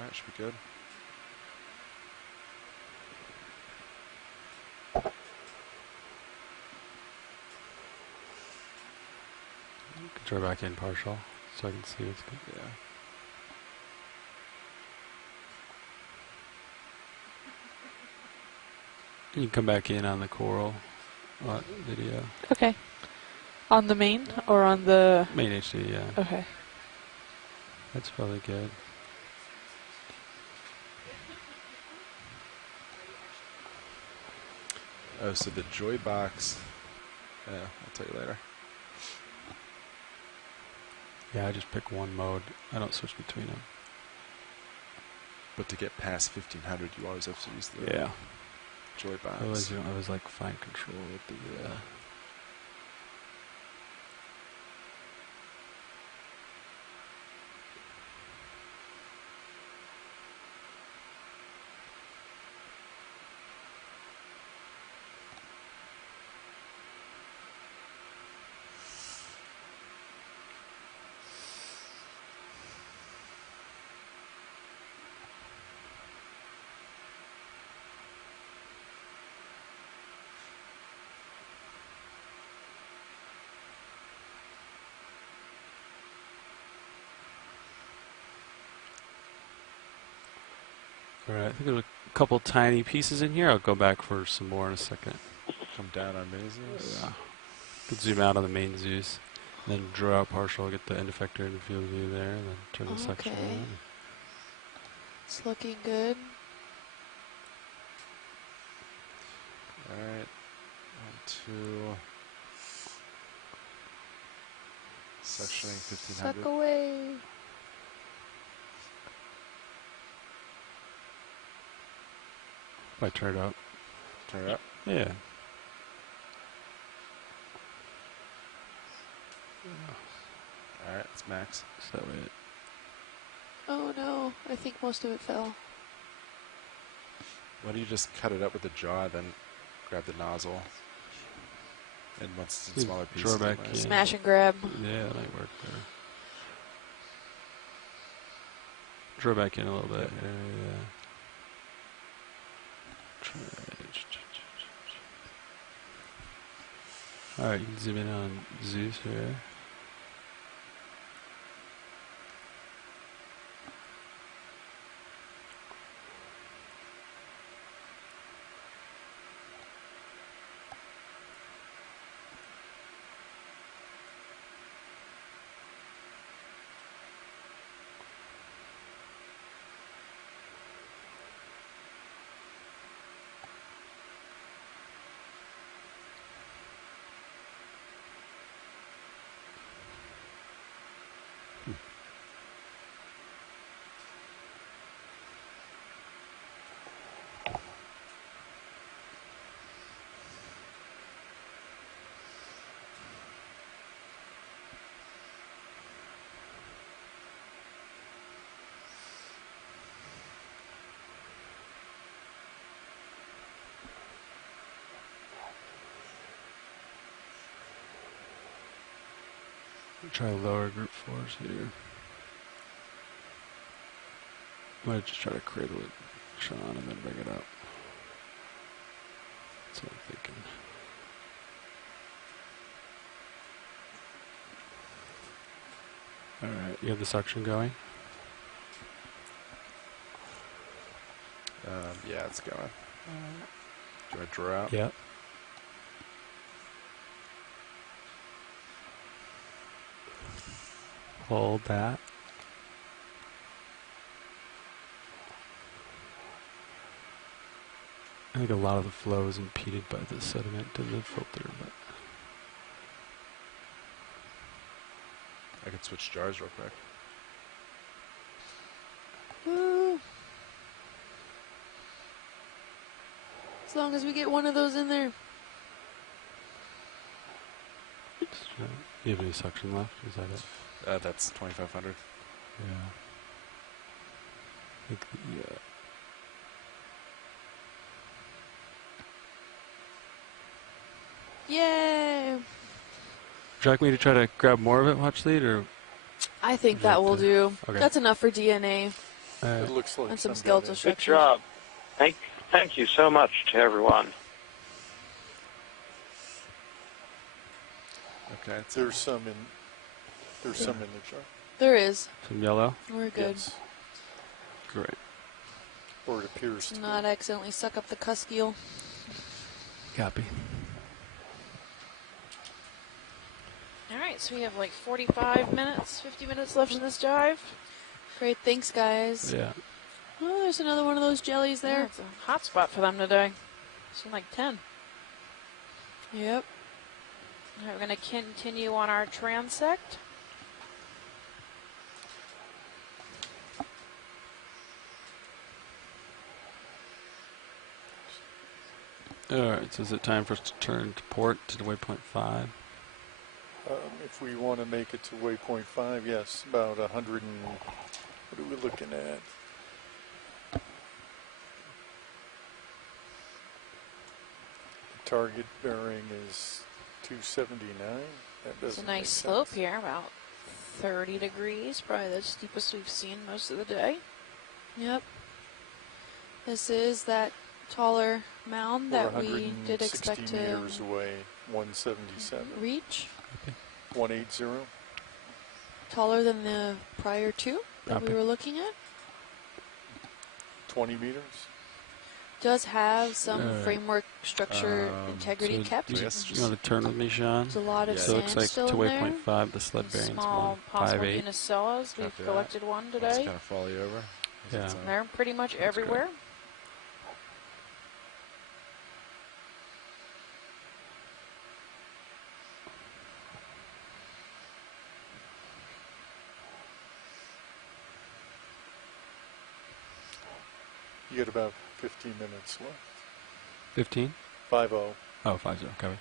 Alright, should be good. Draw back in partial so I can see what's good. Yeah. You can come back in on the coral video. Okay. On the main or on the Main HD, yeah. Okay. That's probably good. Oh, so the Joy box. Yeah, I'll tell you later. Yeah, I just pick one mode. I don't switch between them. But to get past 1500, you always have to use the Yeah. Joy box. Otherwise, you don't always like fine control with the. Alright, I think there's a couple tiny pieces in here. I'll go back for some more in a second. Come down on Mazes. Yeah. Could zoom out on the main Zeus. Then draw out partial, get the end effector in the field of view there, and then turn the section on. It's looking good. Alright. 1, 2. Sectioning 1500. Suck away. If I turn it up. Turn it up. Yeah. Alright, it's max. So that way it. Oh no, I think most of it fell. Why don't you just cut it up with the jaw, then grab the nozzle? And once it's in smaller pieces, draw back in. Smash and grab. Yeah, that might work better. Draw back in a little bit. Yeah. Alright, you can zoom in on Zeus here. Try lower group force here. Might just try to cradle it, Sean, and then bring it up. That's what I'm thinking. Alright, you have the suction going? Yeah, it's going. Do I draw out? Yep. Hold that. I think a lot of the flow is impeded by the sediment in the filter, but I can switch jars real quick. Woo. As long as we get one of those in there. you have any suction left? Is that it? That's 2500. Yeah. I think Yay! Would you like me to try to grab more of it, watch lead, or? I think that will do. Okay. That's enough for DNA. It looks like And some some skeletal got in. structures. Good job. Thank you so much to everyone. Okay. There's some in the jar. There is. Some yellow. We're good. Yes. Great. Or it appears to Not accidentally suck up the cuskeel. Copy. All right, so we have like 45 minutes, 50 minutes left in this dive. Great, thanks guys. Yeah. Oh, there's another one of those jellies Yeah, there. it's a hot spot for them today. Seen like 10. Yep. All right, we're going to continue on our transect. Alright, so is it time for us to turn to port to the waypoint 5? If we want to make it to waypoint 5, yes, about 100 and... What are we looking at? The target bearing is 279. That It's doesn't a make nice slope sense. here, about 30 degrees, probably the steepest we've seen most of the day. Yep. This is that taller mound We're that we did 160 expect to meters away, 177. reach. 180. Taller than the prior two that we Copy. were looking at. 20 meters. Does have some Alright. framework structure integrity So kept. do you, Yes. you want to turn with me, Sean? There's a lot of Yeah. So it sand looks like still to in there. waypoint 5, the sled bearing's Small possible 158. unicellas. We've Copy that. collected one Let's today. kind of follow you over. Yeah. They're pretty much everywhere. You get about 15 minutes left. 15? 50. Oh, 50. Copy.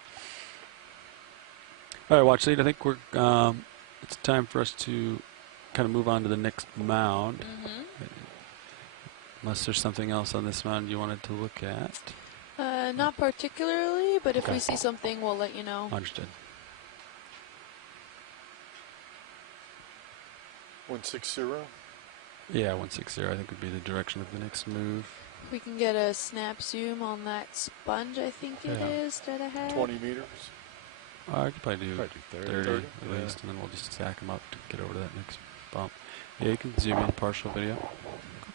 Alright, watch lead. I think we're it's time for us to kind of move on to the next mound. Unless there's something else on this mound you wanted to look at. Not particularly, but if Okay. we see something, we'll let you know. Understood. 160. Yeah, 160 I think would be the direction of the next move. We can get a snap zoom on that sponge, I think it Yeah. is, that I had. 20 meters. I could probably do Probably do 30, 30, at yeah. least, and then we'll just stack them up to get over to that next bump. Yeah, you can zoom in partial video.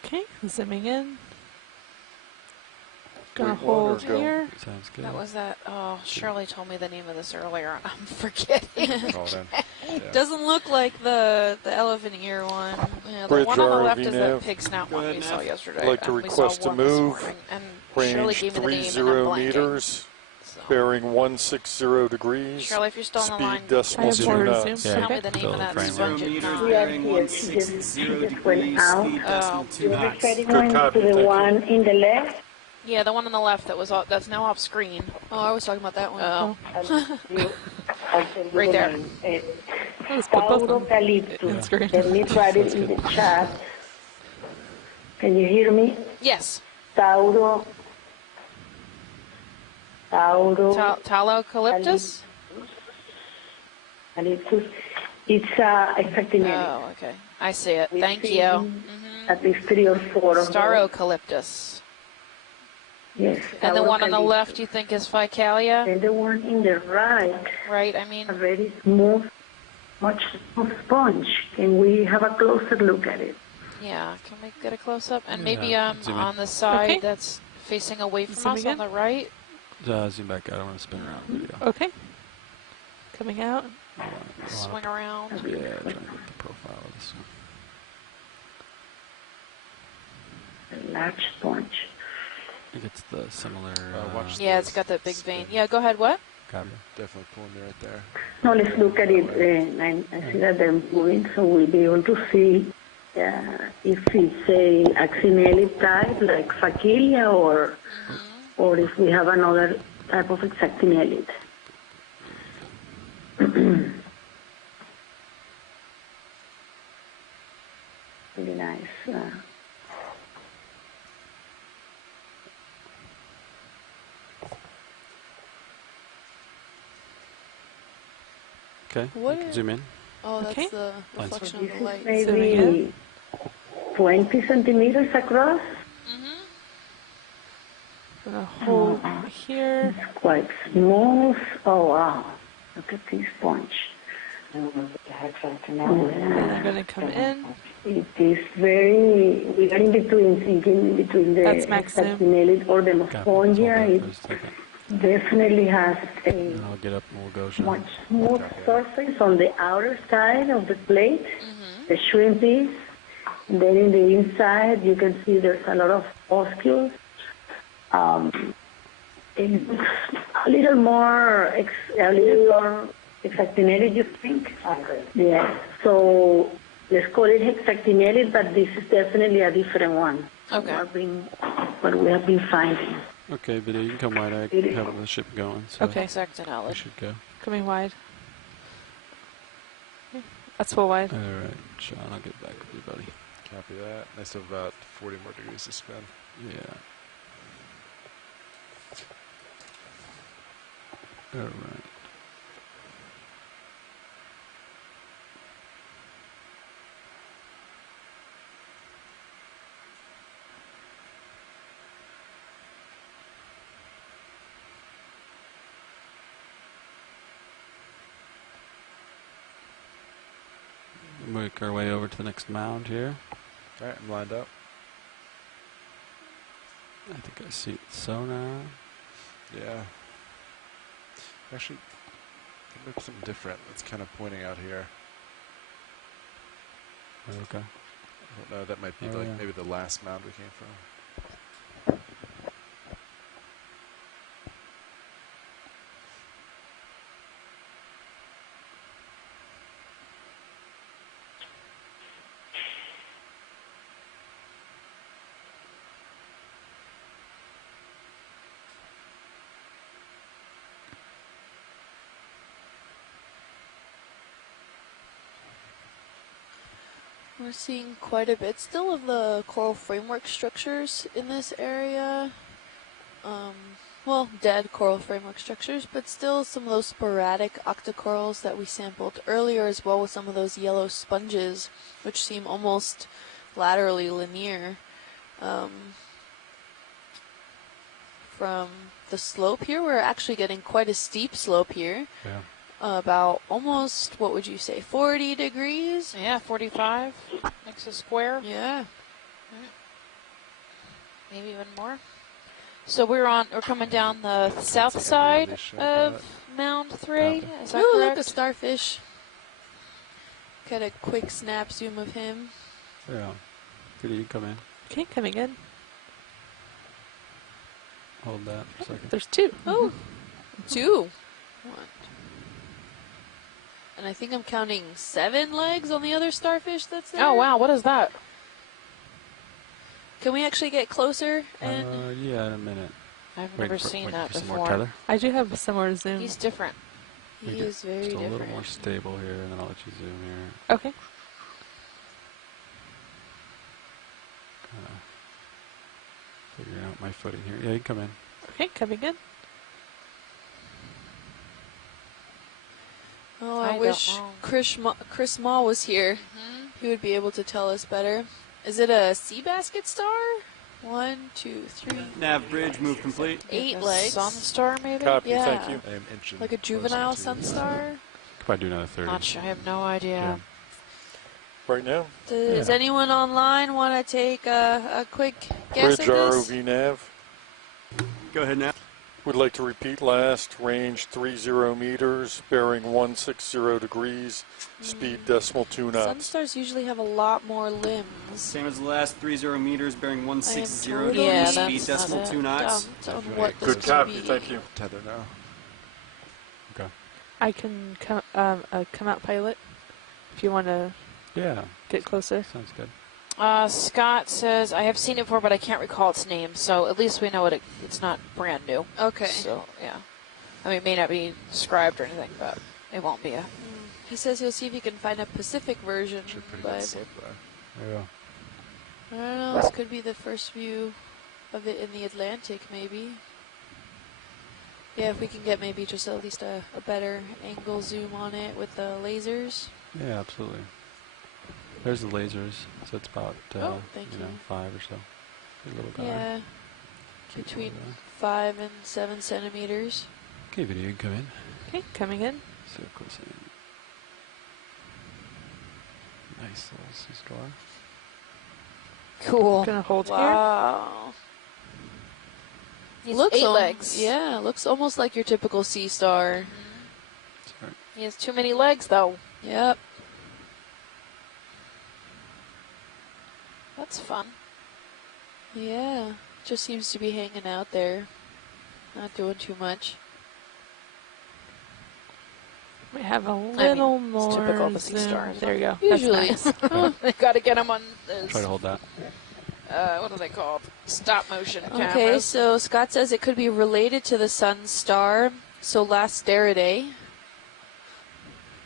Okay, zooming in. Gonna Wait, one or hold go? here. Sounds good. That was that. Oh, Shirley told me the name of this earlier. I'm forgetting. Call it in. Yeah. Doesn't look like the elephant ear one. Yeah, the Bridge one on the left ROV is nav. that pig snout Go one ahead, we saw Nav. yesterday. I'd like to and we saw request a one this move. morning, and Shirley Range gave me the name 30 and I'm blanking. meters. So. Bearing 160 degrees. Shirley, if you're still on the line, Speed decimal I have more 2 resume. knots. Yeah. tell me the name of that Frame sponge Zero at meters, nine. bearing 160 degrees, speed decimal 2 You're knots. referring Good copy, to the thank you. one in the left? Yeah, the one on the left that was that's now off screen. Oh, I was talking about that one. Oh, I'll tell you Right the there. name. Let's put both of them. Taurocaliptus. Yeah. Screen. Let me write it in the chat. Can you hear me? yes. Talocalyptus? Calyptus. It's exactinelli. Oh, okay. I see it. We've Thank seen you. At least 3 or 4 of them. Starocalyptus. Yes. And the one on the Taurocaliptus. left you think is Ficalia? And the one in the right, Right, I mean, a very smooth, much smooth sponge. Can we have a closer look at it? yeah. Can we get a close-up? And Yeah, maybe zoom in. on the side Okay. that's facing away from Zoom us again. on the right. Zoom back out. I want to spin around the video. Okay. Coming out. Swing around. Yeah, trying to get the profile of this one. A large sponge. I think it's the similar. Watch Yeah, it's got that big vein. Yeah, go ahead. What? Copy. Definitely pulling me right there. Now let's look at it. I see that they're moving, so we'll be able to see if it's a actinelli type like Fakilia or if we have another type of exactinelli. Really nice. Okay. What you can is- zoom in. Oh, that's Okay. the Fine. reflection This of the is light. Zooming maybe in. 20 centimeters across. I'm gonna hold here. It's quite smooth. Oh wow! Look at this sponge. And I'm gonna come in. It is very. We are in between, thinking between the That's max zoom. hexactinellate or the Okay, let's muspongia. hold It that for a second. definitely has a And I'll get up and we'll go shot. much smooth surface on the outer side of the plate, the shrimp piece. And then in the inside, you can see there's a lot of oscules. It looks a little more hexactinellate, you think? Yeah. So let's call it hexactinellate, but this is definitely a different one. Okay. What we have been finding. Okay, Biddy, you can come wide. I have the ship going, so Okay. we Hexactinellate. should go. Coming wide. That's full wide. All right, Sean, I'll get back with you, buddy. Copy that. I still have about 40 more degrees to spin. Yeah. All right. Make our way over to the next mound here. All right, I'm lined up. I think I see sonar. Yeah. Actually, there might be something different that's kind of pointing out here. Okay. I don't know. That might be Oh, like yeah. maybe the last mound we came from. We're seeing quite a bit still of the coral framework structures in this area. Well, dead coral framework structures, but still some of those sporadic octocorals that we sampled earlier, as well with some of those yellow sponges, which seem almost laterally linear. From the slope here, we're actually getting quite a steep slope here. Yeah. About almost, what would you say, 40 degrees? Yeah, 45 makes a square. Yeah. Maybe even more. So we're coming down the south side of Mound 3. Is that Ooh, look, correct? a starfish. Got a quick snap zoom of him. Yeah. Biddy, you come in. Okay, coming in. Hold that for a second. There's two. Oh, two. One. And I think I'm counting 7 legs on the other starfish that's there. Oh, wow. What is that? Can we actually get closer? And Yeah, in a minute. I've never seen that Some more before. tether. I do have a similar zoom. He's different. he is very Just a different. little more stable here, and then I'll let you zoom here. Okay. Figuring out my footing here. Yeah, you can come in. Okay, coming in. Oh, I I don't wish know. Chris Ma was here. He would be able to tell us better. Is it a sea basket star? 1, 2, 3, Nav bridge move complete. 8 A legs. Sun star, maybe? Copy, Yeah. thank you. I am inching Like a closer juvenile to sun the- star? Could probably do another 30. Not sure. I have no idea. Yeah. Right now, Does Yeah. anyone online want to take a quick guess bridge at this? ROV nav. Go ahead, Nav. Would like to repeat last, range 30 meters, bearing 160 degrees, speed decimal 2 knots. Sun stars usually have a lot more limbs. Same as the last, 30 meters, bearing 160 totally Yeah, degrees, that's speed not decimal it. 2 knots. Dumped on Good what this Good could copy, be. thank you. Tether now. Okay. I can come out pilot if you want to Yeah, get closer. sounds good. Scott says, I have seen it before, but I can't recall its name. So at least we know it's not brand new. Okay. So, yeah. I mean, it may not be described or anything, but it won't be a... He says he'll see if he can find a Pacific version, Should pretty but good slope there. Yeah. I don't know. This could be the first view of it in the Atlantic, maybe. Yeah, if we can get maybe just at least a better angle zoom on it with the lasers. Yeah, absolutely. There's the lasers, so it's about thank you you. know 5 or so. Good little guy. Yeah, Cute between little guy. 5 and 7 centimeters. Okay, video, you can come in. Okay, coming in. So close in. Nice little sea star. Cool. Gonna hold here. Wow. He's Looks 8 al- legs. Yeah, looks almost like your typical sea star. Sorry. He has too many legs, though. Yep. That's fun. Yeah. Just seems to be hanging out there. Not doing too much. We have a little more. It's typical of a sea zoom. star. There you go. Usually. That's nice. They gotta get him on those, Try to hold that. what are they called? Stop motion Okay, cameras. so Scott says it could be related to the sun star. So last Solastaridae.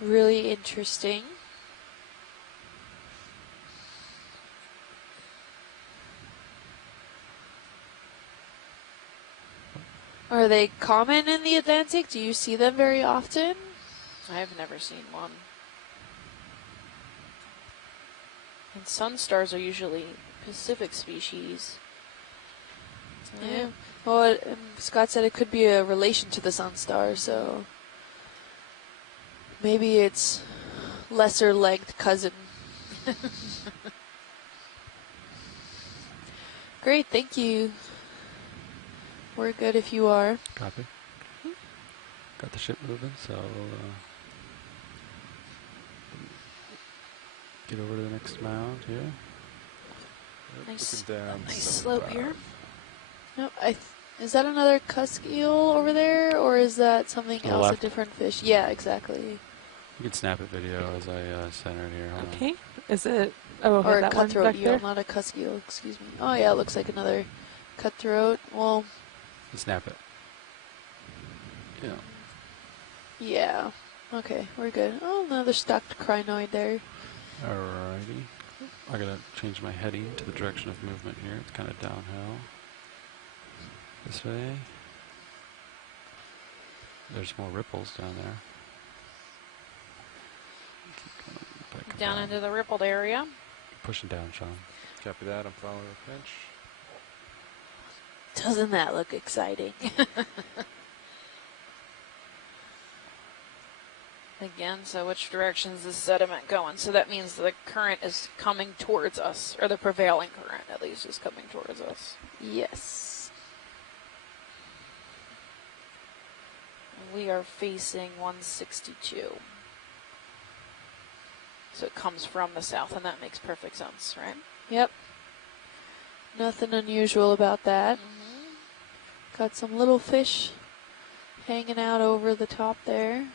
Really interesting. Are they common in the Atlantic? Do you see them very often? I've never seen one. And sun stars are usually Pacific species. Yeah. Well, Scott said it could be a relation to the sun star, so maybe it's lesser-legged cousin. Great, thank you. We're good if you are. Copy. Got the ship moving, so get over to the next mound here. Yep, Nice. looking down. Nice 75. slope here. No, is that another cusk eel over there, or is that something To the else, a left. different fish? Yeah, exactly. You can snap it video as I center it here. Hold on. Okay. Is it? Oh, Or a that one cutthroat back eel, there. not a cusk eel, excuse me. Oh yeah, it looks like another cutthroat. Well, Snap it. Yeah. yeah. Okay, we're good. Oh, another stocked crinoid there. Alrighty. I gotta change my heading to the direction of movement here. It's kind of downhill. This way. There's more ripples down there. Keep going back and Down down. into the rippled area. Pushing down, Sean. Copy that. I'm following the pinch. Doesn't that look exciting? Again, so which direction is the sediment going? So that means the current is coming towards us, or the prevailing current at least is coming towards us. Yes. We are facing 162. So it comes from the south, and that makes perfect sense, right? Yep. Nothing unusual about that. Got some little fish hanging out over the top there.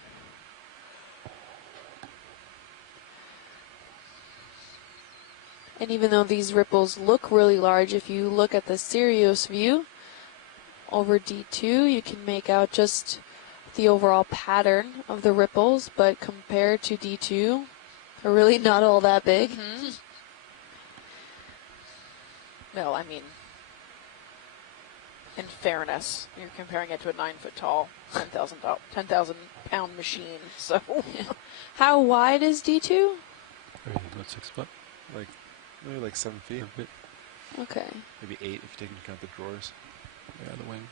And even though these ripples look really large, if you look at the Sirius view over D2, you can make out just the overall pattern of the ripples, but compared to D2, they're really not all that big. Well, I mean, in fairness, you're comparing it to a 9-foot tall, 10,000 pound machine. So, How wide is D2? About 6 foot. Like, maybe like 7 feet. A bit. Okay. Maybe 8 if you take into account the drawers. Yeah, the wing.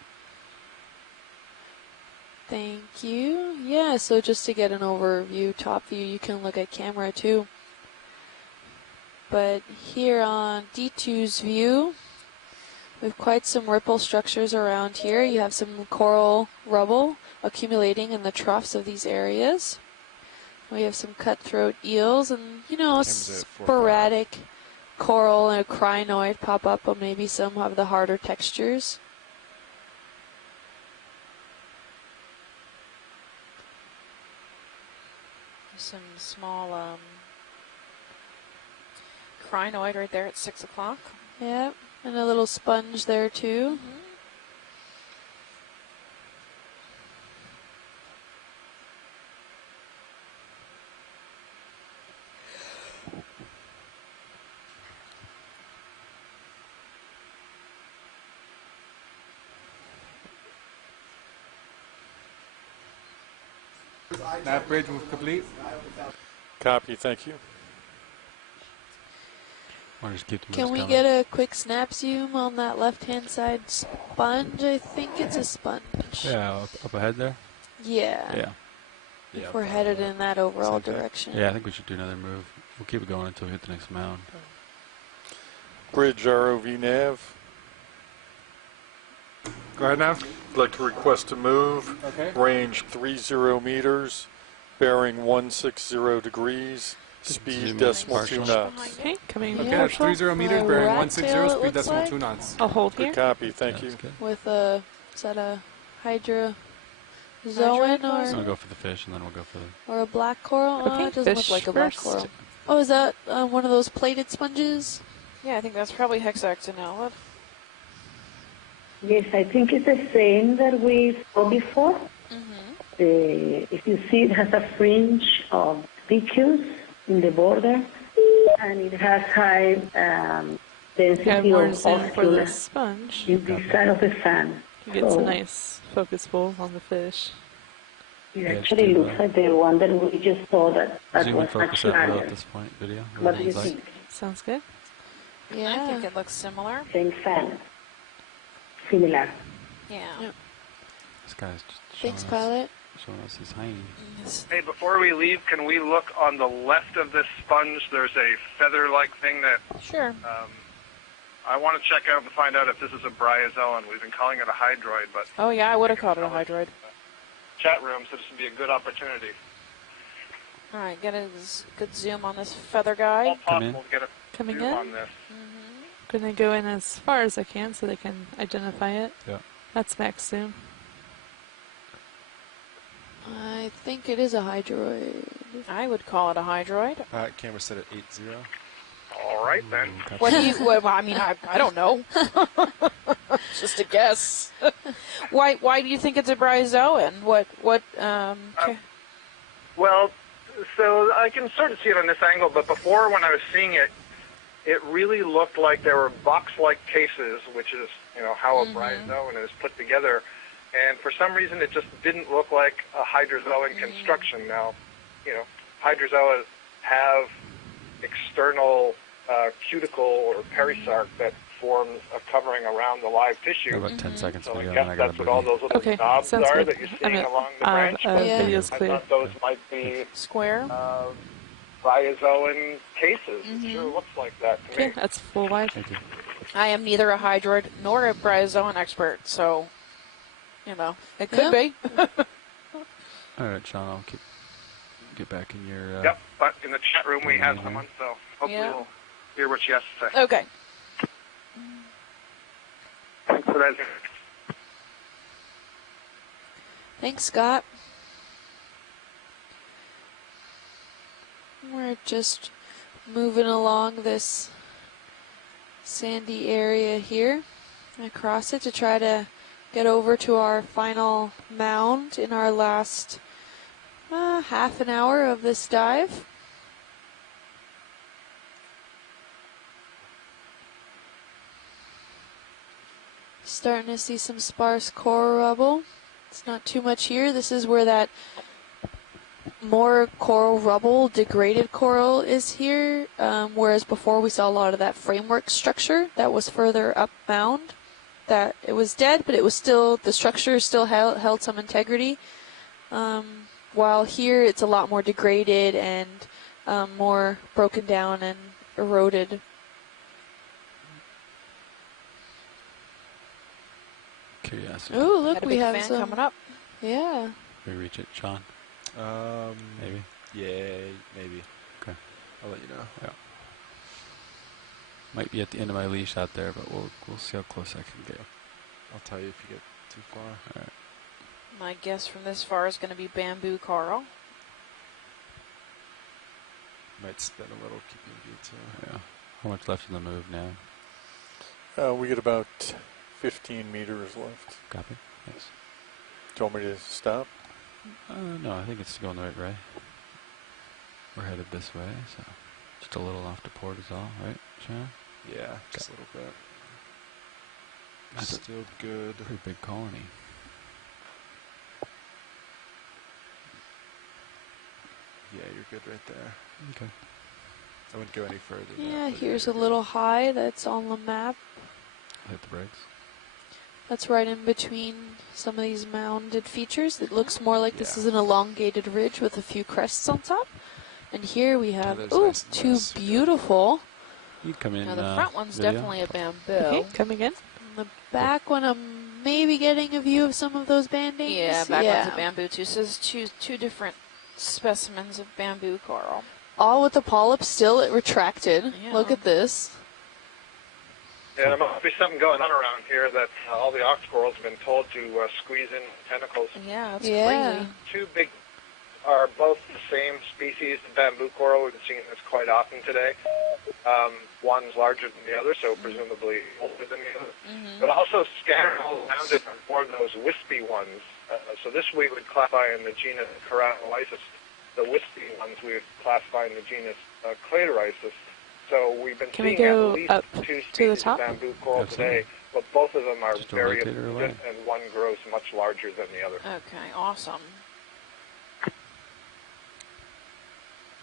Thank you. Yeah, so just to get an overview, top view, you can look at camera too. But here on D2's view, we have quite some ripple structures around here. You have some coral rubble accumulating in the troughs of these areas. We have some cutthroat eels and, you know, Camera's at 4.5. sporadic coral and a crinoid pop up, but maybe some have the harder textures. some small crinoid right there at 6 o'clock. Yep, and a little sponge there too. Nav bridge move complete. Copy, thank you. Want to just keep the Can moves we coming? get a quick snap zoom on that left-hand side sponge? I think it's a sponge. Yeah, up ahead there? Yeah. Yeah. If we're headed in that overall direction. Yeah, I think we should do another move. We'll keep it going until we hit the next mound. Bridge ROV nav. Go ahead now. I'd like to request a move. Okay. Range 30 meters, bearing 160 degrees, speed Zoom decimal 2 partial. knots. Okay, coming Okay, that's partial. 30 meters, A bearing rat 160, tail, it speed looks decimal like. 2 knots. I'll hold Good here. copy, thank That's you. good. With a, is that a hydra Hydroid zoan I'm going to or, go for the fish, and then we'll go for the... or a black coral? Okay, It doesn't look fish like a black first. coral. Oh, is that one of those plated sponges? Yeah, I think that's probably hexaxonella. Yes, I think it's the same that we saw before. If you see, it has a fringe of pictures in the border, and it has high Got density more of zoom for the oscula sponge. in this side of the fan. He gets a So nice focus pull on the fish. it Yeah, actually it's too looks like the one that we just saw that Zoom was and focus much that wheel larger. at this point, video. What do you You'd like. think? Sounds good. I Yeah. think it looks similar. Same fan, similar. Yeah. Yep. This guy's just showing Thanks, us, pilot. showing us his hiney. Yes. Hey, before we leave, can we look on the left of this sponge? There's a feather-like thing that Sure. I want to check out and find out if this is a bryozoan. We've been calling it a hydroid, but Oh, yeah, I would have called it a hydroid. chat room, so this would be a good opportunity. All right, get a good zoom on this feather guy. All possible to get a Coming zoom in. on this. Gonna go in as far as I can so they can identify it. Yeah. That's max zoom. I think it is a hydroid. I would call it a hydroid. Camera set at 80. All right, then. What do you? Well, I mean, I don't know. Just a guess. Why do you think it's a bryozoan? What? Well, so I can sort of see it on this angle, but before when I was seeing it, it really looked like there were box-like cases, which is, how a bryozoan is put together. And for some reason, it just didn't look like a hydrozoan construction. Now, hydrozoas have external cuticle or perisarc that forms a covering around the live tissue. About 10 seconds So to I go, guess and I gotta that's what all those little Okay, knobs sounds are good. that you're I seeing mean, along the branch. but Yeah. video's I clear. thought those might be Square. bryozoan cases. It sure looks like that to Okay, me. that's full wide. Thank you. I am neither a hydroid nor a bryozoan expert, so it could be. All right, Sean, I'll get back in your... Yep, but in the chat room we have someone, so hopefully Yeah. we'll hear what she has to say. Okay. Thanks for that. Thanks, Scott. We're just moving along this sandy area here across it to try to get over to our final mound in our last half an hour of this dive. Starting to see some sparse coral rubble. It's not too much here. This is where that more coral rubble, degraded coral is here, whereas before we saw a lot of that framework structure that was further up mound. That it was dead, but it was still, the structure still held some integrity. While here it's a lot more degraded and more broken down and eroded. Curiosity. Ooh, look, Got a we big have fan some coming up. Yeah. We reach it, Sean? Maybe. Yeah, maybe. Okay. I'll let you know. Yeah. Might be at the end of my leash out there, but we'll see how close I can get. I'll tell you if you get too far. All right. My guess from this far is going to be bamboo coral. Might spin a little, keep you in view too. Yeah. How much left in the move now? We get about 15 meters left. Copy. Thanks. Do you want me to stop? No, I think it's going the right way. We're headed this way, so just a little off the port is all, right, Sean? Yeah, just a little bit. That's a Still good. pretty big colony. Yeah, you're good right there. Okay. I wouldn't go any further. than Yeah, that, but here's a there you little high that's on the map. Hit the brakes. That's right in between some of these mounded features. It looks more like this Yeah. is an elongated ridge with a few crests on top. And here we have, there's ooh, nice and two nice. beautiful. You come in. Now the front one's video. definitely a bamboo. Okay, coming in. On the back one, I'm maybe getting a view of some of those bandings. Yeah, back one's a bamboo too. So there's two different specimens of bamboo coral. All with the polyps still retracted. Yeah. Look at this. Yeah, there must be something going on around here that all the ox corals have been told to squeeze in tentacles. Yeah, it's Yeah. crazy. Two big are both the same species of bamboo coral. We've been seeing this quite often today. One's larger than the other, so presumably older than the other. But also scattered all around it are more of those wispy ones. So this we would classify in the genus Caranolysis. The wispy ones we would classify in the genus Cladorisis. So we've been Can we seeing go at least up two to the species of top? bamboo coral Absolutely. today, but both of them are Just a very rotator abundant, away. and one grows much larger than the other. Okay, awesome.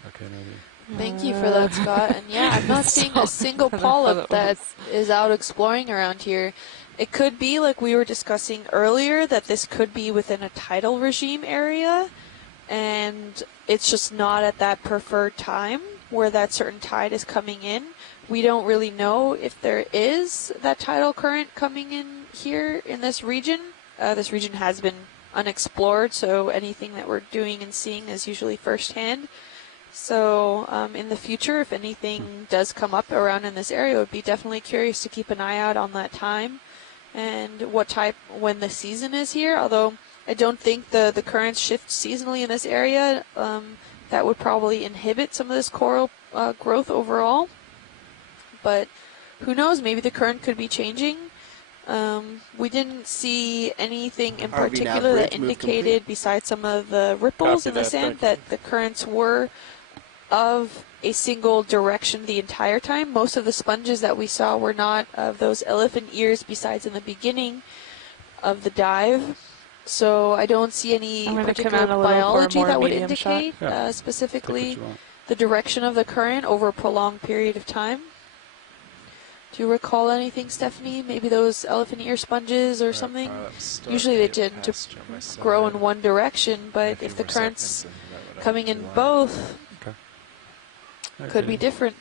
Okay, maybe. Thank you for that, Scott. And yeah, I'm not seeing a single polyp that is out exploring around here. It could be, like we were discussing earlier, that this could be within a tidal regime area, and it's just not at that preferred time where that certain tide is coming in. We don't really know if there is that tidal current coming in here in this region. This region has been unexplored, so anything that we're doing and seeing is usually firsthand. So in the future, if anything does come up around in this area, I would be definitely curious to keep an eye out on that time and what type, when the season is here. Although I don't think the currents shift seasonally in this area. That would probably inhibit some of this coral growth overall. But who knows, maybe the current could be changing. We didn't see anything in RV nav particular that bridge move indicated, besides some of the ripples Copy in the that, sand, thank that the currents were of a single direction the entire time. Most of the sponges that we saw were not of those elephant ears, besides in the beginning of the dive. So I don't see any I'm gonna come particular out a little for a biology more that would medium shot. indicate Yeah. specifically Take what you want. the direction of the current over a prolonged period of time. Do you recall anything, Stephanie? Maybe those elephant ear sponges or something? Usually they tend to grow in one direction, but if the current's coming in both, could be different.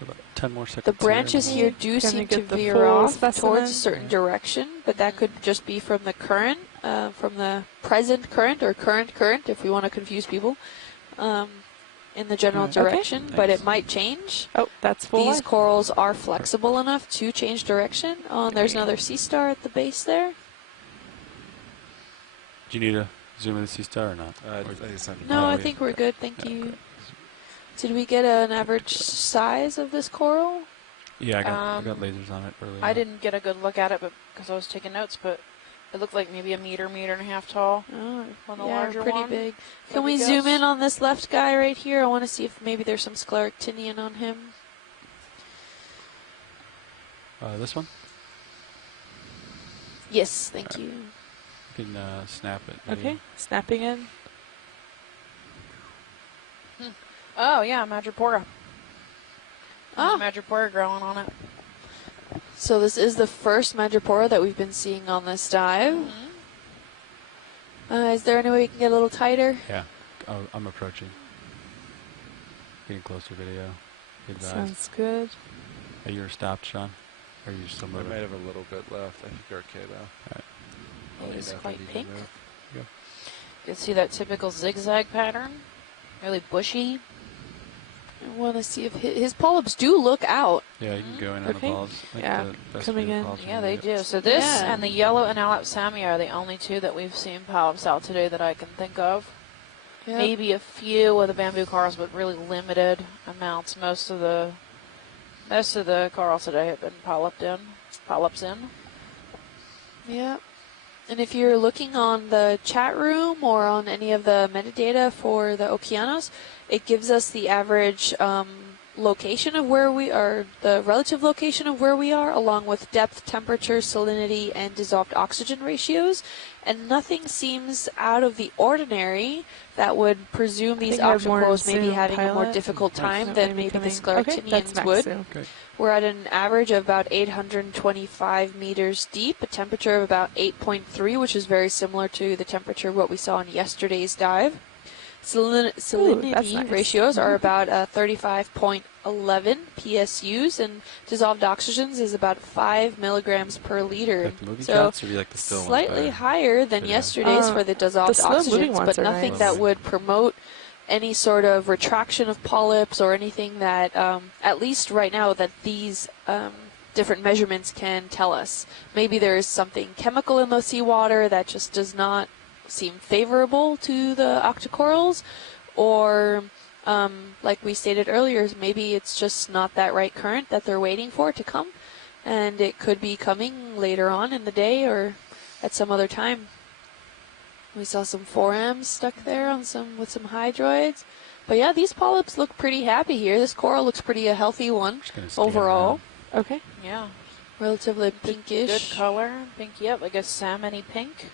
About 10 more seconds. The branches here. here do Can we seem to get the veer full off specimen? towards a certain direction, but that could just be from the current, from the present current or current current, if we want to confuse people, in the general Okay. direction. But Thanks. it might change. Oh, that's full. These life. corals are flexible enough to change direction. Oh, and there's another sea star at the base there. Do you need to zoom in the sea star or not? No, I yeah. think we're good. Thank Yeah, you. okay. Did we get an average size of this coral? Yeah, I got lasers on it earlier. I didn't get a good look at it, but because I was taking notes, but it looked like maybe a meter and a half tall. Oh, On the yeah, larger pretty one. big. Would Can we we zoom guess? in on this left guy right here? I want to see if maybe there's some scleractinian on him. This one? Yes, thank you. You can snap it. maybe. Okay, snapping in. Oh yeah, Madrepora. Ah. Madrepora growing on it. So this is the first Madrepora that we've been seeing on this dive. Is there any way we can get a little tighter? Yeah, I'm approaching. Getting closer video. Advise. Sounds good. Are you stopped, Sean? Or are you still I moving? might have a little bit left. I think you're okay though. Alright. Let me He's know if I quite need to pink. move. You can see that typical zigzag pattern. Really bushy. I want to see if his polyps do look out. Yeah, you can go in on the Okay. balls. Like Yeah, the best coming view in. balls Yeah, you they can do. get. So this Yeah. and the yellow and Alapsamia are the only two that we've seen polyps out today that I can think of. Yep. Maybe a few of the bamboo corals, but really limited amounts. Most of the corals today have been polyps in. Yeah. And if you're looking on the chat room or on any of the metadata for the Okeanos, it gives us the average location of where we are, the relative location of where we are, along with depth, temperature, salinity, and dissolved oxygen ratios. And nothing seems out of the ordinary that would presume these octocorals may be having a more difficult time than maybe the Scleractinians would. Okay. We're at an average of about 825 meters deep, a temperature of about 8.3, which is very similar to the temperature of what we saw in yesterday's dive. Salinity ratios are about 35.11 PSUs, and dissolved oxygens is about 5 milligrams per liter. Like the movie so shots, or do you like the still slightly ones higher than yesterday's for the dissolved oxygens, but nothing that would promote any sort of retraction of polyps or anything that, at least right now, that these different measurements can tell us. Maybe there is something chemical in the seawater that just does not seem favorable to the octocorals, or like we stated earlier, maybe it's just not that right current that they're waiting for to come, and it could be coming later on in the day or at some other time. We saw some forams stuck there on with some hydroids, but yeah, these polyps look pretty happy here. This coral looks pretty a healthy one overall. Okay. Yeah. Relatively pinkish. Good color. Pink, yep, like a salmon-y pink.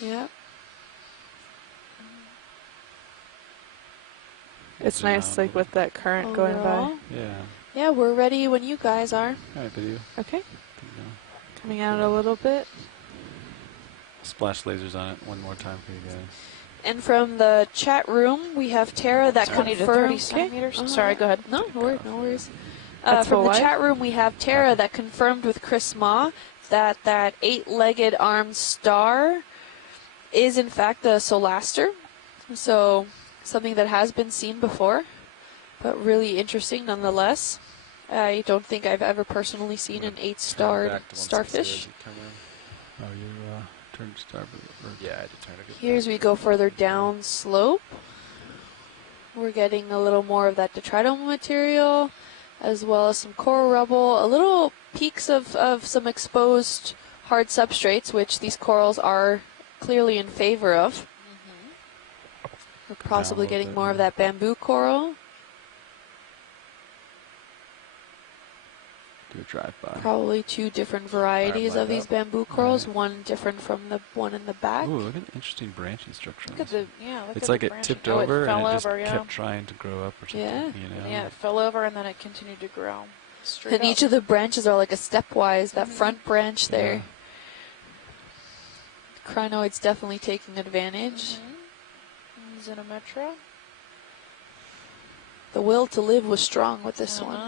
Yeah. It's nice, like, with that current going by. Yeah. Yeah, we're ready when you guys are. All right, video. Okay. Coming out a little bit. Splash lasers on it one more time for you guys. And from the chat room, we have Tara that 20 to 30 centimeters. Sorry, go ahead. No worries. From the chat room, we have Tara that confirmed with Chris Ma that 8-legged armed star is in fact the Solaster. So something that has been seen before, but really interesting nonetheless. I don't think I've ever personally seen an 8-starred starfish. Oh, you turned starboard. Yeah, I had to turn it. Here as we go further down slope, we're getting a little more of that detrital material, as well as some coral rubble, a little peaks of some exposed hard substrates, which these corals are clearly in favor of. We're possibly getting more of that bamboo coral. Do a drive-by. Probably 2 different varieties of these bamboo corals, one different from the one in the back. Ooh, look at an interesting branching structure. Look at the, it's like it tipped over and it just kept trying to grow up or something. Yeah. You know? Yeah, it fell over and then it continued to grow. Straight And up. each of the branches are like a stepwise, that front branch there. Crinoid's definitely taking advantage. Xenometra. The will to live was strong with this one.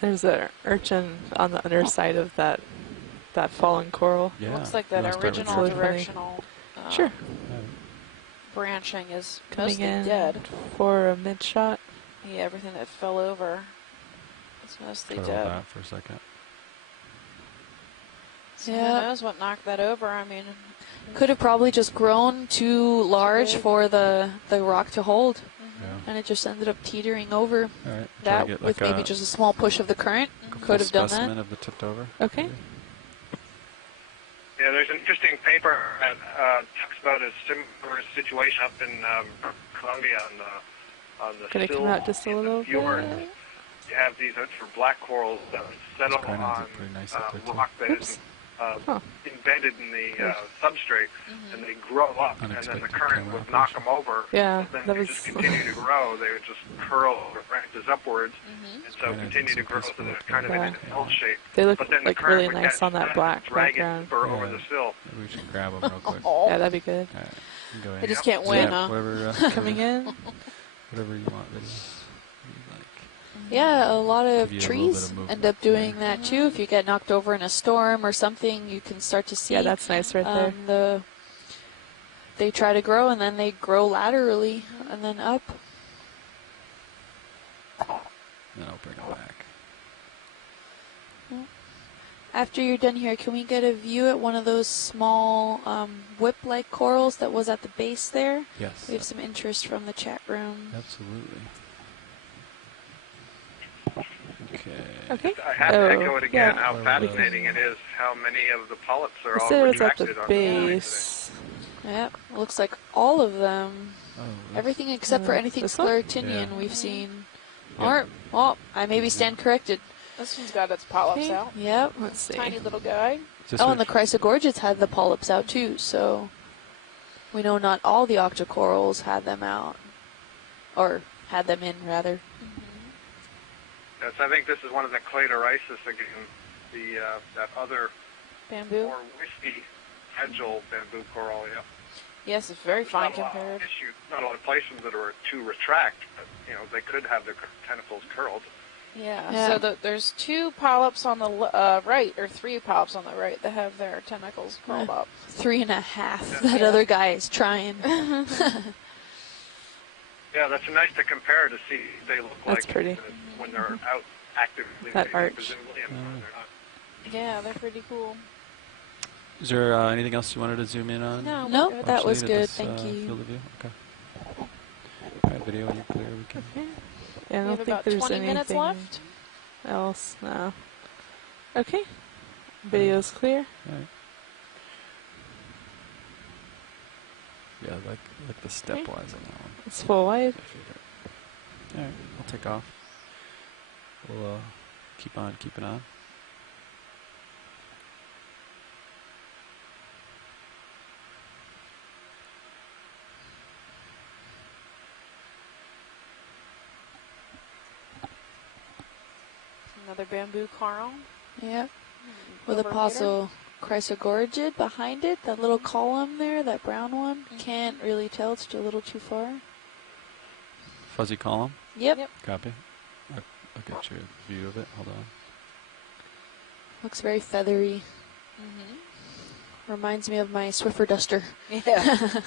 There's an urchin on the underside of that fallen coral. Yeah. Looks like that original really directional sure. branching is Coming mostly in dead. For a mid shot. Yeah, everything that fell over is mostly dead. That for a second. So who knows what knocked that over? I mean, could have probably just grown too large for the rock to hold. And it just ended up teetering over. Right, that with like maybe just a small push of the current could have done that. Specimen of the tipped over. Okay. Yeah, there's an interesting paper that talks about a similar situation up in Colombia on the Can it come out just a little bit? You have these for black corals that settle on rock that is embedded in the substrate, and they grow up, and then the current would knock them over. Yeah, then they just continue to grow. They would just curl their branches upwards, and so continue to grow, so they're kind of in an L shape. They look but then like the current really would nice on that black drag background. it spur over the sill. Maybe we should grab them real quick. Yeah, that'd be good. All right, you can go I in. just can't win, huh? Whatever, Coming in. Whatever you want, video. Yeah, a lot of Give you a trees little bit of end up doing that too. If you get knocked over in a storm or something, you can start to see. Yeah, that's nice right there. They try to grow, and then they grow laterally and then up. Then I'll bring it back. After you're done here, can we get a view at one of those small whip-like corals that was at the base there? Yes. We have some interest from the chat room. Absolutely. Okay. I have to echo it again, how fascinating it is, how many of the polyps are all retracted at the on base. Yep, looks like all of them. Oh, Everything except for anything this one? Scleractinian we've seen. Yeah. Or, well, I maybe stand corrected. This one's got its polyps Okay. out. Yep. Let's see. Tiny little guy. This Oh, one- and the chrysogorgids had the polyps out too, so we know not all the octocorals had them out. Or had them in, rather. Yes, I think this is one of the Cladorisis again, that other Bamboo. more wispy, agile bamboo coral. Yeah. Yes, it's very fine Not a lot of compared. tissue, not a lot of places that are to retract, but they could have their tentacles curled. Yeah. Yeah. So there's 2 polyps on the right, or 3 polyps on the right that have their tentacles curled up. 3.5. That other guy is trying. Yeah, that's nice to compare to see what they look That's like pretty. When they're out actively That moving, arch. presumably, and when they're not. Yeah, they're pretty cool. Is there anything else you wanted to zoom in on? No, No, we're good. that was Actually, at good. this, Thank you. Field of view? Okay. All right, video, are you clear? We can. Okay. Yeah, I We don't have think about there's 20 anything minutes left. else. No. Okay. Video's clear. All right. Yeah, like the stepwise on that one. It's full wide. All right, I'll take off. We'll keep on keeping on. Another bamboo coral. Yep. With a Overrated. possible chrysogorgid behind it, that little column there, that brown one. Can't really tell, it's a little too far. Fuzzy column. Yep. Yep. Copy. I'll get you a view of it. Hold on. Looks very feathery. Reminds me of my Swiffer duster. Yeah,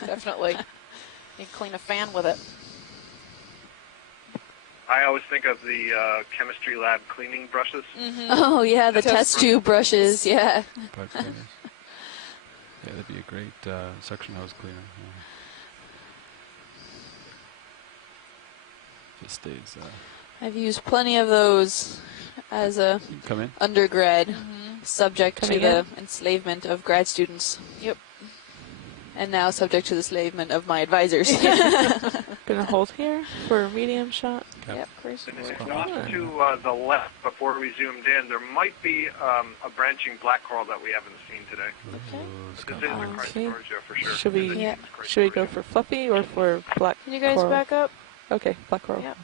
definitely. You can clean a fan with it. I always think of the chemistry lab cleaning brushes. Oh, yeah, the test tube brushes, yeah. Pipe cleaners. Yeah, that'd be a great suction hose cleaner. Yeah. Just stays. I've used plenty of those as a You can come in. undergrad, subject Come to again? the enslavement of grad students. Yep. And now subject to the enslavement of my advisors. Gonna hold here for a medium shot. Yep, crazy. And if off to the left, before we zoomed in, there might be a branching black coral that we haven't seen today. Ooh, This Scott. is a Okay. Chrysogorgia for sure. Should we- This is Yeah. Should we go Chrysogorgia. for fluffy or for black Can you guys coral? back up? Okay, black coral. Yep.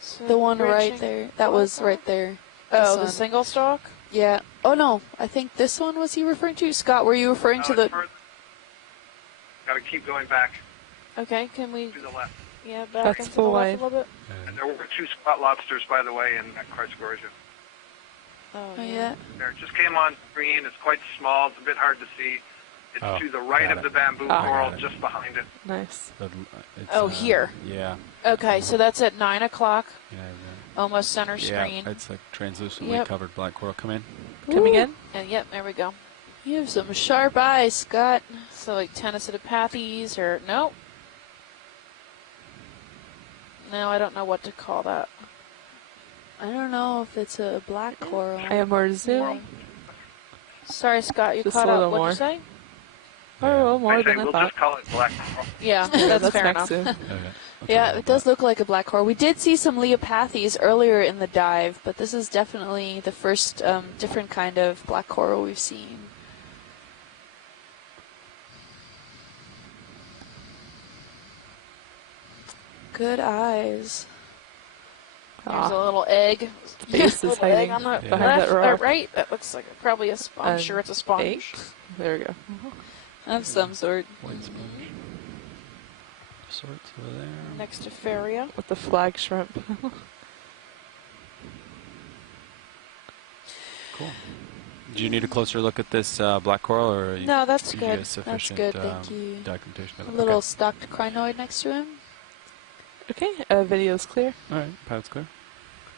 So The one right branching there. That was coral? right there. Oh, This the one. single stalk? Yeah. Oh, no. I think this one was he referring to? Scott, were you referring to the... Got to keep going back Okay, can we, to the left. yeah, back That's into the full left wide. a little bit? And there were 2 spot lobsters, by the way, in that Chrysogorgia. Oh, Oh, yeah. yeah. There, it just came on screen. It's quite small. It's a bit hard to see. It's Oh, to the right got of it. the bamboo Ah. coral, Got it. just behind it. Nice. It's, Oh, here. Yeah. Okay, so that's at 9 o'clock, Yeah. almost center Yeah, screen. it's like translucently Yep. covered black coral. Come in. Come again? And yep, there we go. You have some sharp eyes, Scott. So like tennicidopathes or, no. No, I don't know what to call that. I don't know if it's a black coral. I have more zoom. Sorry, Scott, you Just caught a up. little What'd more. you say? Oh, I more say than I we'll thought. just call it black coral. Yeah, Yeah, that's fair next enough. zoom. Okay. Yeah, it does look like a black coral. We did see some Leopathes earlier in the dive, but this is definitely the first different kind of black coral we've seen. Good eyes. There's a Ah, little egg. base is Little egg hiding on the Yeah. behind left that or rock. right. That looks like probably a sponge. I'm An sure it's a sponge. egg? There we go. Of some sort. White sponge. Sorts over there. Next to Faria. With the flag shrimp. Cool. Do you need a closer look at this black coral, or No, that's you good. get sufficient good, thank you. documentation of A it? little Okay. stocked crinoid next to him. Okay, video's clear. All right, pilot's clear.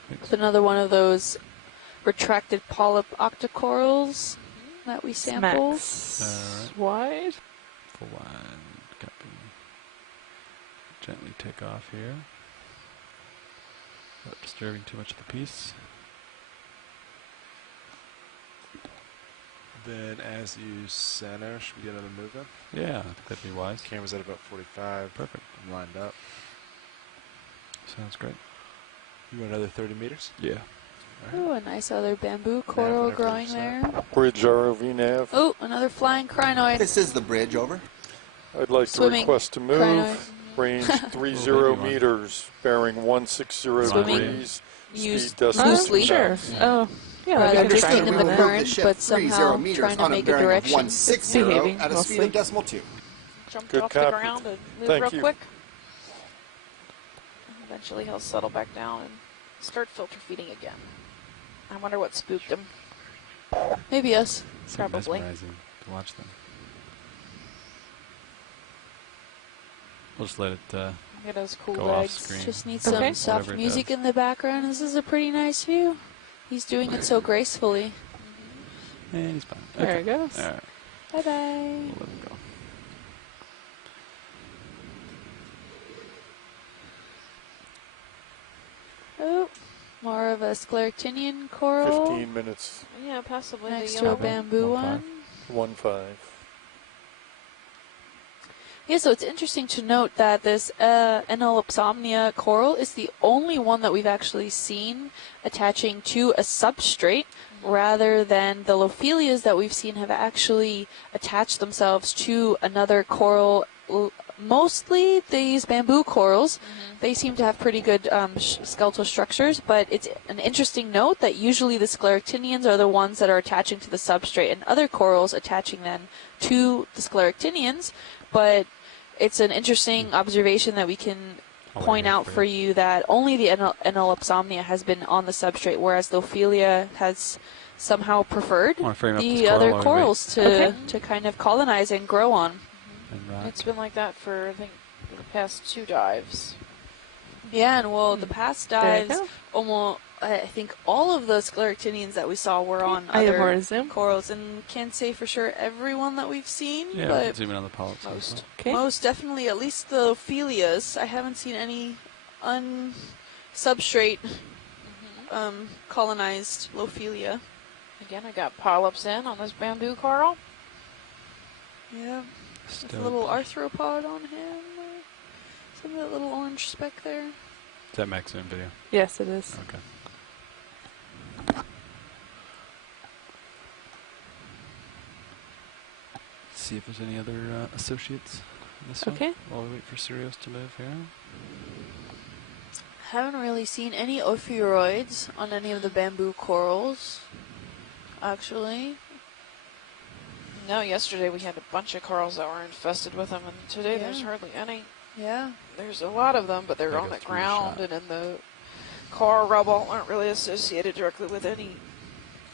Thanks. It's another one of those retracted polyp octocorals that we sampled. Max wide. Full line. Copy. Gently take off here. Not disturbing too much of the piece. Then as you center, should we get another movement? Yeah, I think that'd be wise. Camera's at about 45. Perfect. I'm lined up. Sounds great. You want another 30 meters? Yeah. Oh, a nice other bamboo coral whenever growing it's there. Bridge ROV nav. Oh, another flying crinoid. This is the bridge, over. I'd like Swimming to request to move. crinoid. Range 30 baby one. meters, bearing 160 Swimming. degrees. Used Speed decimal loosely. two Sure. knots. Oh, yeah. Rather that'd be than fine. staying in We the will move the current, ship but 30 somehow meters trying to on a make a bearing of direction. 160 behaving, at a speed mostly. of decimal 2. Jumped Good off copy. the ground and move Thank real you. quick. Eventually he'll settle back down and start filter feeding again. I wonder what spooked him. Maybe us. It's Probably. mesmerizing to watch them. We'll just let it Get his cool go off legs. screen. Just need some Okay. soft Whatever it music does. in the background. This is a pretty nice view. He's doing it so gracefully. And he's fine. There it goes. All right. Bye bye. We'll let him go. Oh, more of a scleractinian coral 15 minutes, Yeah, possibly. next the to a yellow bamboo 1.5. one. 1.5. Yeah, so it's interesting to note that this Enolopsomnia coral is the only one that we've actually seen attaching to a substrate, rather than the Lophelias that we've seen have actually attached themselves to another coral. Mostly these bamboo corals, they seem to have pretty good skeletal structures, but it's an interesting note that usually the scleractinians are the ones that are attaching to the substrate and other corals attaching then to the scleractinians, but it's an interesting observation that we can point out for you that only the Enolopsomnia has been on the substrate, whereas Lophelia has somehow preferred Wanna frame up this the coral other while we corals Okay. to kind of colonize and grow on. And rock. It's been like that for, I think, the past 2 dives. Yeah, and well, the past There you dives, go. almost, I think all of the scleractinians that we saw were on I have more other to zoom. corals, and can't say for sure everyone that we've seen, Yeah, we can but zoom in on the polyps. Most. also. Okay. most definitely, at least the Ophelias. I haven't seen any unsubstrate colonized Lophelia. Again, I got polyps in on this bamboo coral. Yeah, with Still- a little arthropod on him. Some of that little orange speck there. Is that max zoom video? Yes, it is. Okay. See if there's any other associates in this Okay. one while we wait for Sirius to move here. Haven't really seen any ophiuroids on any of the bamboo corals, actually. No, yesterday we had a bunch of corals that were infested with them, and today there's Yeah. hardly any. Yeah. There's a lot of them, but they're Like on a the through ground shot. and in the coral rubble, aren't really associated directly with any.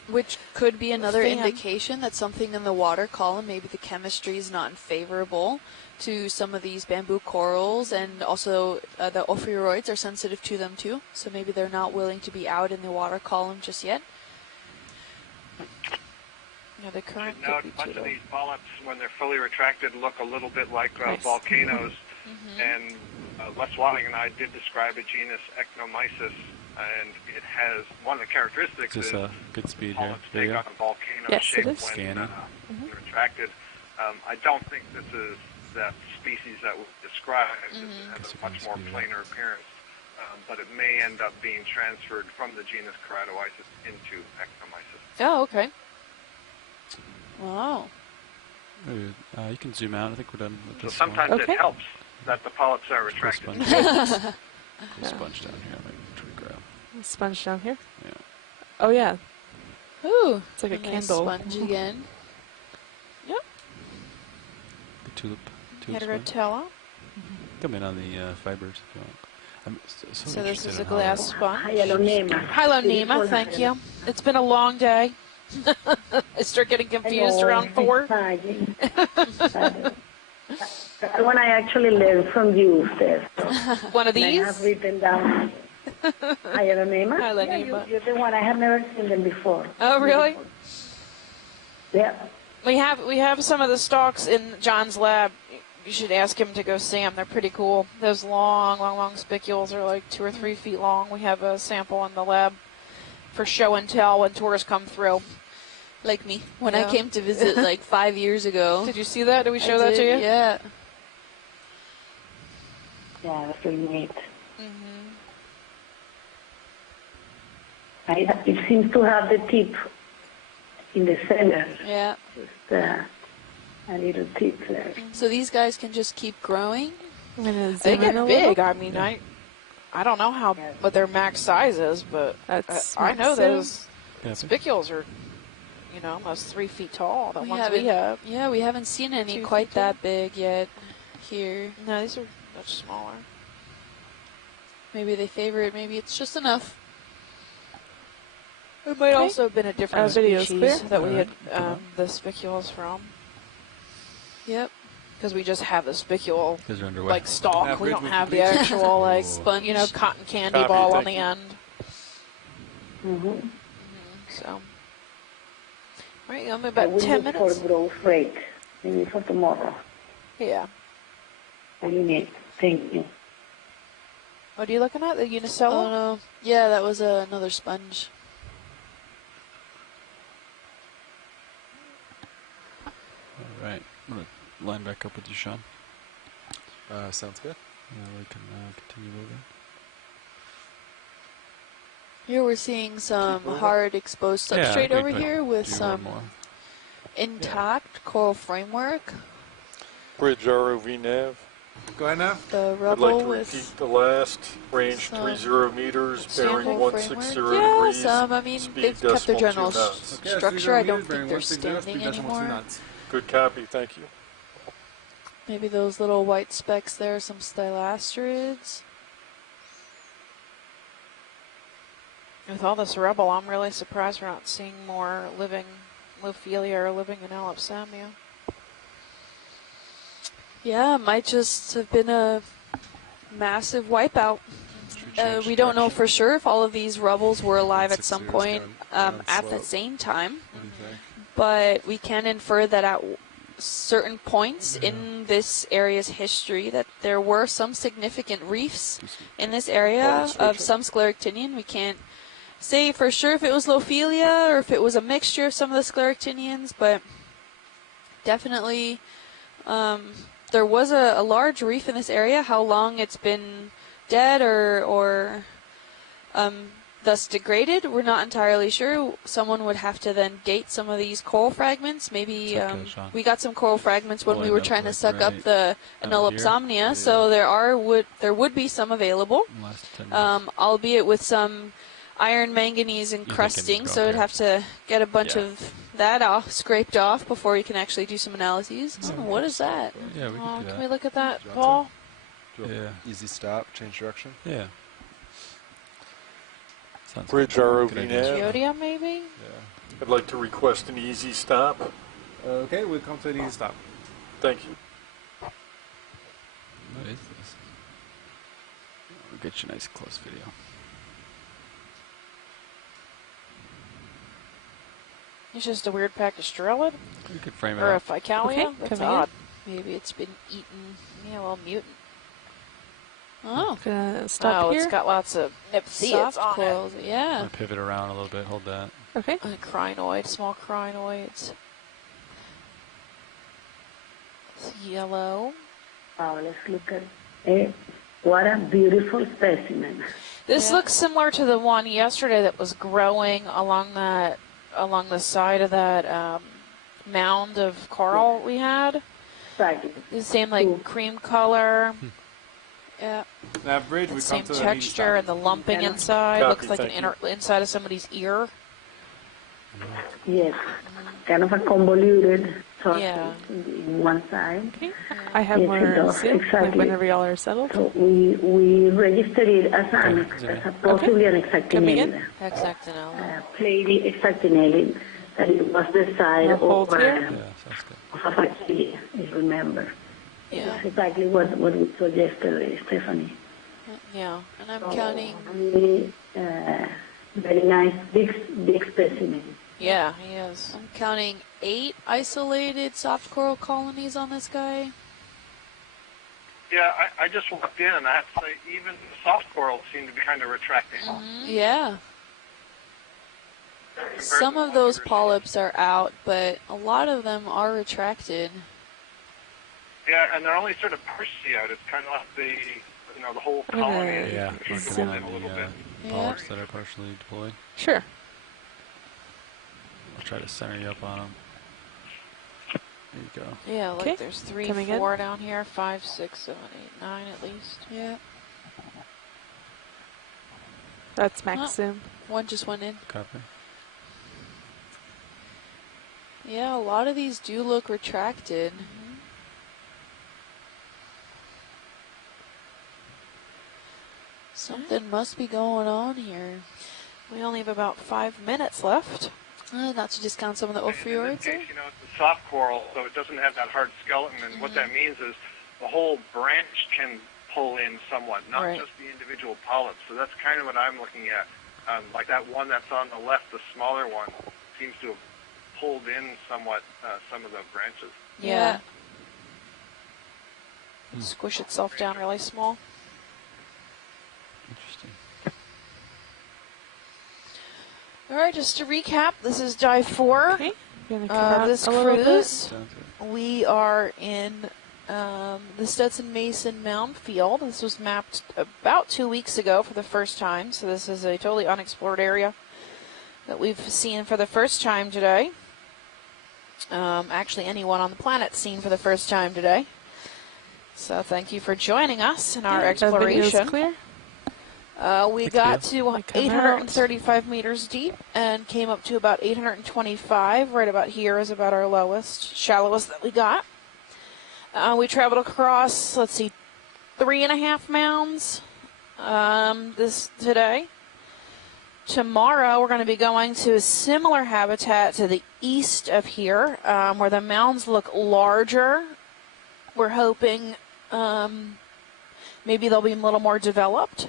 Which could be another Fan. indication that something in the water column, maybe the chemistry is not favorable to some of these bamboo corals, and also the ophiuroids are sensitive to them too, so maybe they're not willing to be out in the water column just yet. Yeah, the current Should note, could be a bunch too of low. these polyps, when they're fully retracted, look a little bit like volcanoes. And Les Watling and I did describe a genus Ecnomyces, and it has one of the characteristics Is this is a good speed here? polyps take on a volcano Yes, shape it is. when Scanning. retracted. I don't think this is that species that was described. It has Guess a we're gonna much more speed it up. planar appearance, but it may end up being transferred from the genus Keratoisis into Ecnomyces. Oh, okay. Wow. Maybe, you can zoom out. I think we're done with So this sometimes Okay. it helps that the polyps are one. Cool retracted. sponge. Cool sponge down here. I might try to grab. Sponge down here. Yeah. Oh yeah, Ooh, it's like a nice candle. sponge again. The tulip sponge. Heterotella. Come in on the fibers if you want. I'm So this interested is in a how glass they're- sponge. Hyalonema. Hello, Nima. Thank you. It's been a long day. I start getting confused around 4. That one I actually learned from you, Steph. One of I these? have written down Hyalonema. Hyalonema. Yeah, you're the one. I have never seen them before. Oh, really? Yeah. We have some of the stalks in John's lab. You should ask him to go see them. They're pretty cool. Those long spicules are like 2 or 3 feet long. We have a sample in the lab for show and tell when tourists come through. Like me, when Yeah. I came to visit like 5 years ago. Did you see that? Did we show I that to did, you? Yeah. Yeah, that's really neat. It seems to have the tip in the center. Yeah. Just a little tip there. So these guys can just keep growing. I'm gonna They zoom in get a big. little. I mean, I don't know what their max size is, but That's I know those Yeah, spicules are, almost 3 feet tall. The ones we haven't- have. Yeah, we haven't seen any 2 quite feet that big yet here. No, these are much smaller. Maybe they favor it. Maybe it's just enough. It might Okay. also have been a different video's species clear. that we had Alright, the spicules from. Yep. Because we just have the spicule because they're underway. like stalk. Have We bridge don't with have the bleach. actual like Sponge. cotton candy Copy, ball on thank the you. end. Mm-hmm. So, all right, I'm I about will 10 look minutes. for growth rate, maybe for tomorrow. Yeah. I need. Thank you. What are you looking at? The Oh Unicella? no. Yeah, that was another sponge. All right. I'm going to line back up with you, Sean. Sounds good. Yeah, we can continue moving. Here we're seeing some moving. hard exposed Yeah, substrate we over put- here with do one some more. intact coral framework. Bridge ROV nav. Go ahead now. The I'd rubble like to with repeat the last. Range some 30 meters, bearing standing 160 framework. Yeah, degrees. some. I mean, speed they've kept their decimal general 2 knots. structure. I don't think they're standing anymore. Good copy, thank you. Maybe those little white specks there are some stylasterids. With all this rubble, I'm really surprised we're not seeing more living Lophelia or living in Elipsamia. Yeah, it might just have been a massive wipeout. Change We don't know direction. for sure if all of these rubbles were alive at 160 some is point down at the slope. same time, What do you think? but we can infer that at certain points in this area's history that there were some significant reefs in this area of some scleractinian. We can't say for sure if it was Lophelia or if it was a mixture of some of the scleractinians, but definitely there was a large reef in this area. How long it's been dead or thus degraded, we're not entirely sure. Someone would have to then date some of these coral fragments. Maybe It's okay, Sean. we got some coral fragments when Well, we I were know, trying to like, suck up right the out Anelopsomnia, here. so there would be some available, Last 10 minutes. albeit with some iron manganese encrusting, go so we'd here. have to get a bunch Yeah. of that off, scraped off before we can actually do some analyses. What is that? Yeah, we can do Can we that. look at that, Do you want Paul? Yeah. Easy stop, change direction. Yeah. Sounds Bridge like a ROV good idea. nav. Geodia, maybe? Yeah. I'd like to request an easy stop. Okay, we'll come to an easy stop. Thank you. What is this? We'll get you a nice close video. It's just a weird pack of strelid? We could frame it Or a up. Ficalia? Okay, That's coming in. odd. Maybe it's been eaten. Yeah, well, mutant. Oh, Gonna stop Oh, here. it's got lots of nymphaeas soft on corals. I'm Yeah. gonna pivot around a little bit. Hold that. Okay. it. And crinoid, small crinoids. It's yellow. Let's look at it. What a beautiful specimen. This Yeah. looks similar to the one yesterday that was growing along the side of that mound of coral we had. Exactly. The same like Cool. cream color, Yeah. Now, bridge, the we same come to an easy texture, and stop. the lumping Yeah. inside Copy, looks like an thank you. inside of somebody's ear. Yes. Kind of a convoluted surface Yeah. in one side. Okay. I have Yes, it more does, zoom. Like exactly. whenever y'all are settled. So we registered it as possibly an Coming in. exactinelli. Hexactinella. Plated exactinelli, that it was the side of Hold here. Yeah, sounds good. of a factory, if you remember. Yeah, That's exactly what we saw yesterday, Stephanie. yeah. And I'm counting. Really very nice, big specimen. Yeah, he is. I'm counting 8 isolated soft coral colonies on this guy. Yeah, I just walked in, and I have to say, even the soft corals seem to be kind of retracting. Yeah. Some of those polyps are out, but a lot of them are retracted. Yeah, and they're only sort of partially out. It's kind of like the whole I'm gonna colony is Yeah, contributed looking in at a little the bit. the polyps that are partially deployed. Sure. I'll try to center you up on them. There you go. Yeah, like Okay. there's 3, Coming 4 down here, 5, 6, 7, 8, 9 at least. Yeah. That's max Oh. zoom. One just went in. Copy. Yeah, a lot of these do look retracted. Something must be going on here. We only have about 5 minutes left. Not to discount some of the In this ophrioids. case, you know, it's a soft coral, so it doesn't have that hard skeleton, and what that means is the whole branch can pull in somewhat, not Right. just the individual polyps. So that's kind of what I'm looking at. Like that one that's on the left, the smaller one, seems to have pulled in somewhat some of the branches. Yeah. Squish itself down really small. Interesting. All right, just to recap, this is dive 4. Okay. You're gonna come out This a little bit. cruise, Sounds good. we are in the Stetson Mason Mound Field. This was mapped about 2 weeks ago for the first time, so this is a totally unexplored area that we've seen for the first time today. Actually, anyone on the planet's seen for the first time today. So thank you for joining us in our The video's exploration. clear. We Thank got you. to Like come 835 meters deep and came up to about 825. Right about here is about our lowest, shallowest that we got. We traveled across, let's see, 3.5 mounds today. Tomorrow we're going to be going to a similar habitat to the east of here, where the mounds look larger. We're hoping maybe they'll be a little more developed.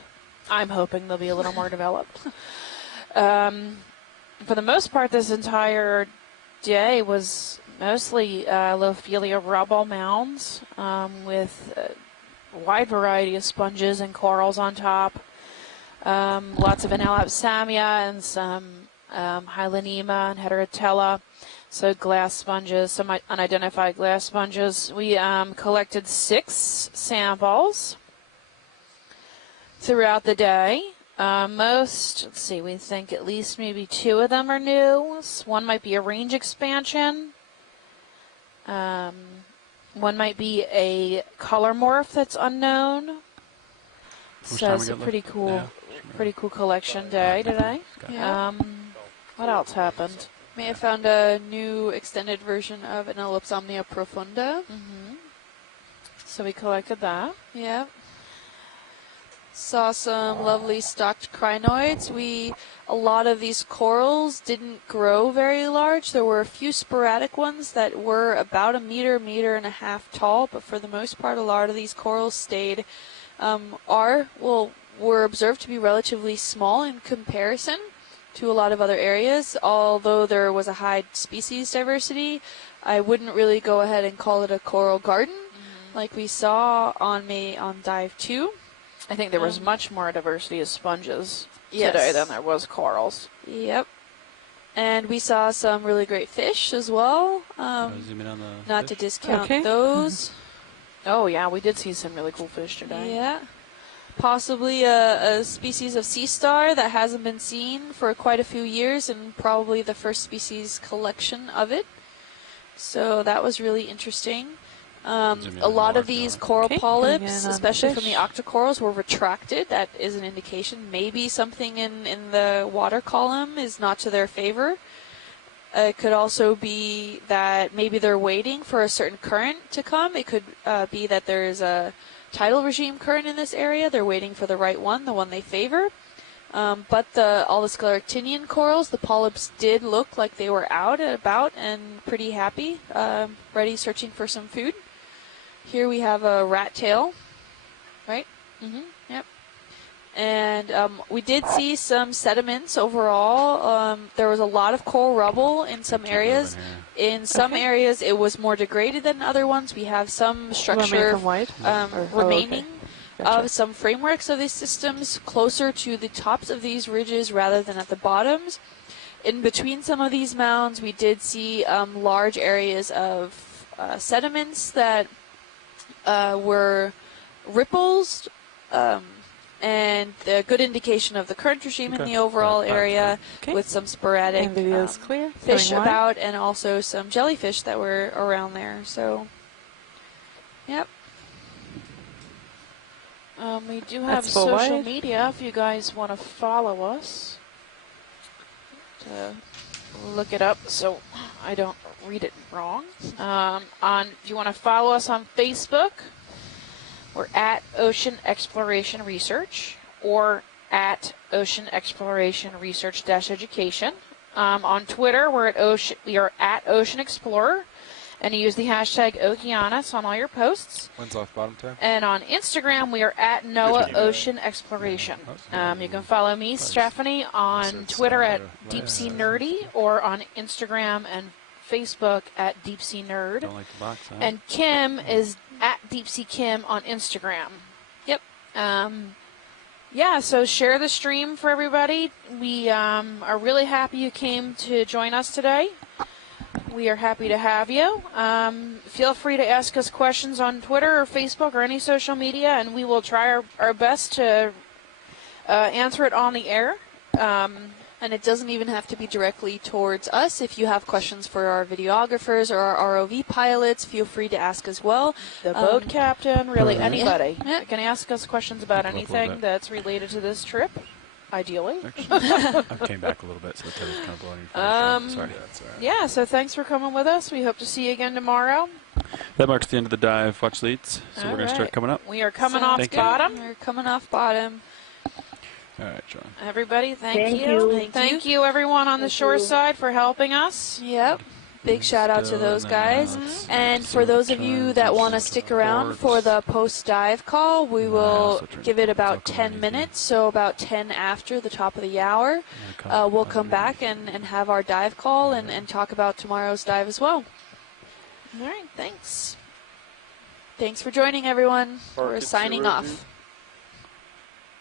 I'm hoping they'll be a little more developed. For the most part, this entire day was mostly Lophelia rubble mounds with a wide variety of sponges and corals on top. Lots of Analapsamia and some Hylanema and Heterotella. So glass sponges, some unidentified glass sponges. We collected 6 samples throughout the day. Let's see, we think at least maybe 2 of them are new. One might be a range expansion. One might be a color morph that's unknown. So it's a pretty cool, pretty cool collection day today. Yeah. What else happened? May have found a new extended version of Analopsomnia profunda. So we collected that. Yeah. Saw some lovely stocked crinoids. A lot of these corals didn't grow very large. There were a few sporadic ones that were about a meter and a half tall, but for the most part, a lot of these corals stayed, were observed to be relatively small in comparison to a lot of other areas. Although there was a high species diversity, I wouldn't really go ahead and call it a coral garden like we saw on dive 2. I think there was much more diversity of sponges Yes. today than there was corals. Yep. And we saw some really great fish as well. Zoom in on the Not to fish. discount those. Oh yeah, we did see some really cool fish today. Yeah. Possibly a species of sea star that hasn't been seen for quite a few years, and probably the first species collection of it. So that was really interesting. A lot of these coral polyps, especially from the octocorals, were retracted. That is an indication maybe something in the water column is not to their favor. It could also be that maybe they're waiting for a certain current to come. It could be that there's a tidal regime current in this area. They're waiting for the right one, the one they favor. But all the scleractinian corals, the polyps did look like they were out and about and pretty happy, ready searching for some food. Here we have a rat tail, right? Yep. And we did see some sediments overall. There was a lot of coral rubble in some areas. In some areas, it was more degraded than other ones. We have some structure remaining of some frameworks of these systems closer to the tops of these ridges rather than at the bottoms. In between some of these mounds, we did see large areas of sediments that were ripples, and a good indication of the current regime in the overall area, Okay. with some sporadic And video's clear. fish Going wide. about, and also some jellyfish that were around there. So, yep. We do have That's full social wide. media if you guys want to follow us. To look it up so I don't read it wrong. If you want to follow us on Facebook, we're at Ocean Exploration Research or at Ocean Exploration Research Education. On Twitter, we are at Ocean Explorer, and you use the hashtag Okeanos on all your posts. When's off bottom tab? And on Instagram, we are at NOAA Ocean Exploration. You can follow me, Stephanie, on Twitter at Deep Sea Nerdy, or on Instagram and Facebook at Deep Sea Nerd. Don't like the box, huh? And Kim is at Deep Sea Kim on Instagram. Yep. So share the stream for everybody. We are really happy you came to join us today. We are happy to have you. Feel free to ask us questions on Twitter or Facebook or any social media, and we will try our best to answer it on the air. And it doesn't even have to be directly towards us. If you have questions for our videographers or our ROV pilots, feel free to ask as well. The boat captain, really Right. anybody. Yeah. You can ask us questions about Up a little anything bit. that's related to this trip, ideally. Actually, I came back a little bit, so the tail's kind of blowing. Sorry. Yeah, that's all right. Yeah, so thanks for coming with us. We hope to see you again tomorrow. That marks the end of the dive. Watch leads. So we're going to start coming up. We are coming Sounds off Thank you. bottom. We're coming off bottom. All right, John. Everybody, Thank you. Thank you, everyone on the Thank shore you. side for helping us. Yep. Big shout out to those guys. And for those of you that want to stick around for the post-dive call, we will give it about 10 minutes, so about 10 after the top of the hour. We'll come back and have our dive call and talk about tomorrow's dive as well. All right, thanks. Thanks for joining, everyone. We're Market signing 0 off.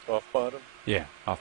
Off bottom. Yeah, off.